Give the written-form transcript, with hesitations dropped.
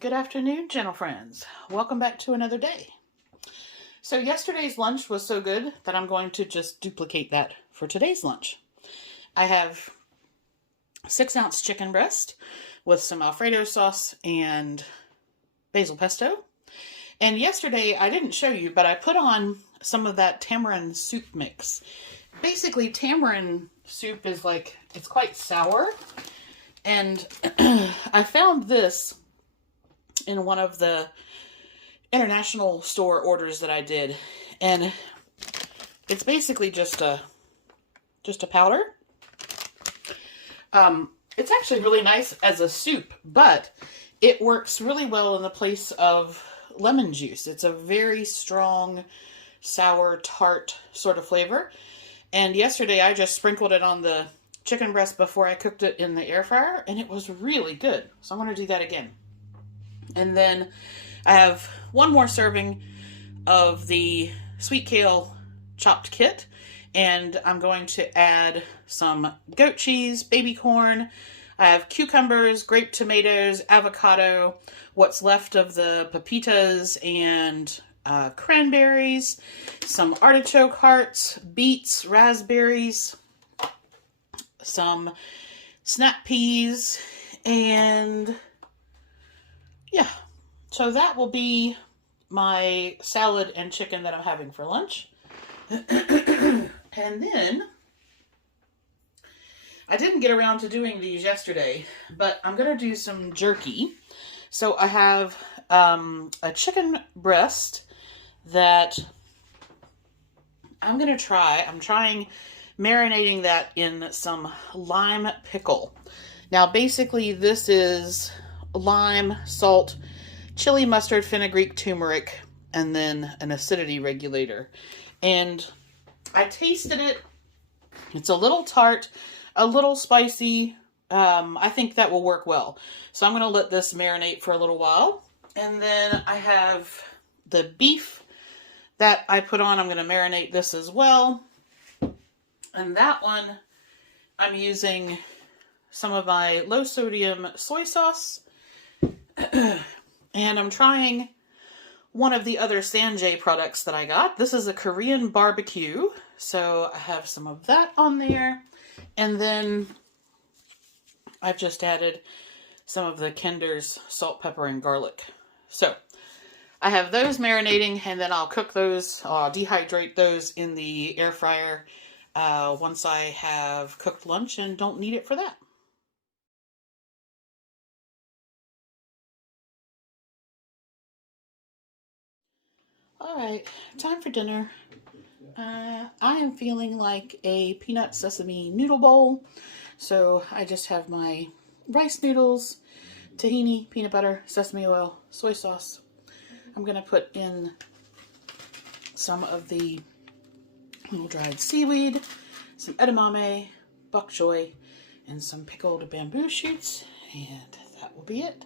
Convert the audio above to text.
Good afternoon, gentle friends. Welcome back to another day. So yesterday's lunch was so good that I'm going to just duplicate that for today's lunch. I have 6-ounce chicken breast with some Alfredo sauce and basil pesto. And yesterday, I didn't show you, but I put on some of that tamarind soup mix. Basically, tamarind soup is it's quite sour. And I found this in one of the international store orders that I did, and it's basically just a powder. It's actually really nice as a soup, but it works really well in the place of lemon juice. It's a very strong, sour, tart sort of flavor. And yesterday I just sprinkled it on the chicken breast before I cooked it in the air fryer, and it was really good. So I'm going to do that again. And then I have one more serving of the sweet kale chopped kit, and I'm going to add some goat cheese, baby corn. I have cucumbers, grape tomatoes, avocado, what's left of the pepitas, and cranberries, some artichoke hearts, beets, raspberries, some snap peas, and yeah, so that will be my salad and chicken that I'm having for lunch. And then, I didn't get around to doing these yesterday, but I'm going to do some jerky. So I have a chicken breast that I'm going to try. I'm trying marinating that in some lime pickle. Now, basically, this is lime, salt, chili mustard, fenugreek, turmeric, and then an acidity regulator. And I tasted it. It's a little tart, a little spicy. I think that will work well. So I'm going to let this marinate for a little while. And then I have the beef that I put on. I'm going to marinate this as well. And that one, I'm using some of my low sodium soy sauce. And I'm trying one of the other Sanjay products that I got. This is a Korean barbecue. So I have some of that on there. And then I've just added some of the Kinder's salt, pepper, and garlic. So I have those marinating, and then I'll cook those, dehydrate those in the air fryer once I have cooked lunch and don't need it for that. Alright, time for dinner. I am feeling like a peanut sesame noodle bowl. So I just have my rice noodles, tahini, peanut butter, sesame oil, soy sauce. I'm going to put in some of the little dried seaweed, some edamame, bok choy, and some pickled bamboo shoots. And that will be it.